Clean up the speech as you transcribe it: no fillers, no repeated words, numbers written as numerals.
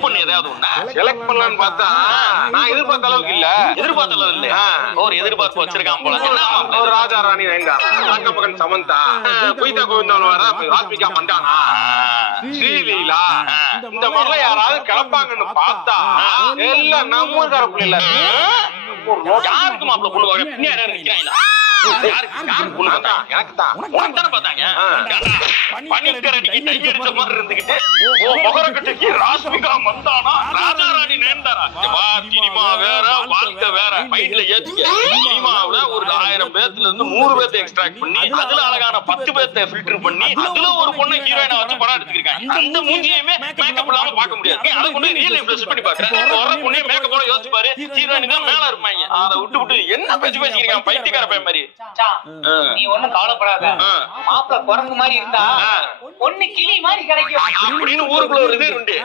Select பண்ணி ஏதாவது ஒண்ணா செலக்ட் பண்ணலாம்னு பார்த்தா நான் எதிர்பார்த்த அளவுக்கு இல்ல. எதிர்பார்த்த அளவு இல்ல. ஒரு எதிர்பார்ப்பு வச்சிருக்கான் போல. ஒரு ராஜா ராணி அக்கா மகன் சமந்தா, குயிதா கோவிந்தன் வர ராஸ்மிகா மண்டானா, ஸ்ரீலீலா, இந்த மாதிரிலாம் யாராவது கிளப்பாங்கன்னு பார்த்தா எல்லாம் நம்ம தரப்புல இல்ல. யாருக்கு மாப்பிள்ள பொண்ணு பார்க்க பின்னாடி நிக்கிறாங்களா? யாருக்கு பொண்ணு பார்த்தா? எனக்கு தான். உனக்கு தானே பார்த்தாங்க. பனிக்கரடிக்கு கை அடிச்ச மாதிரி இருந்துகிட்டு முகரக்கட்டைக்கு ராஸ்மிகா மந்தானா ராஜா ராணி நேர்ந்தாரா? சினிமா வேற வாழ்க்கை வேற. மைண்ட்ல ஏத்திக்க. சினிமாவுல ஒரு 1000 பேத்துல இருந்து 100 பேத்தை எக்ஸ்ட்ராக்ட் பண்ணி அதுல அழகான 10 பேத்தை ஃபில்டர் பண்ணி அதுல ஒரு பொண்ணு ஹீரோயினா வச்சு படம் எடுத்துருக்காங்க. அந்த மூஞ்சியுமே மேக்கப் இல்லாம பார்க்க முடியாது. அதை கொண்டு ரியல் லைஃப்ல செட் பண்ணி பாக்குறேன். வர பொண்ணே மேக்கப் போல யோசிச்சு பாரு. ஹீரோயின் தான் மேல இருப்பாங்க. அதை விட்டு என்ன பேச்சு பேசிக்கிறீங்க பைத்தியக்கார பையன் மாதிரி. நீ ஒண்ணும் கவலைப்படாத. மாப்பிள்ள குரங்கு மாதிரி இருந்தா பொண்ணு கிளி மாதிரி கிடைக்கும் அப்படின்னு ஊருக்குள்ள ஒரு இது உண்டு.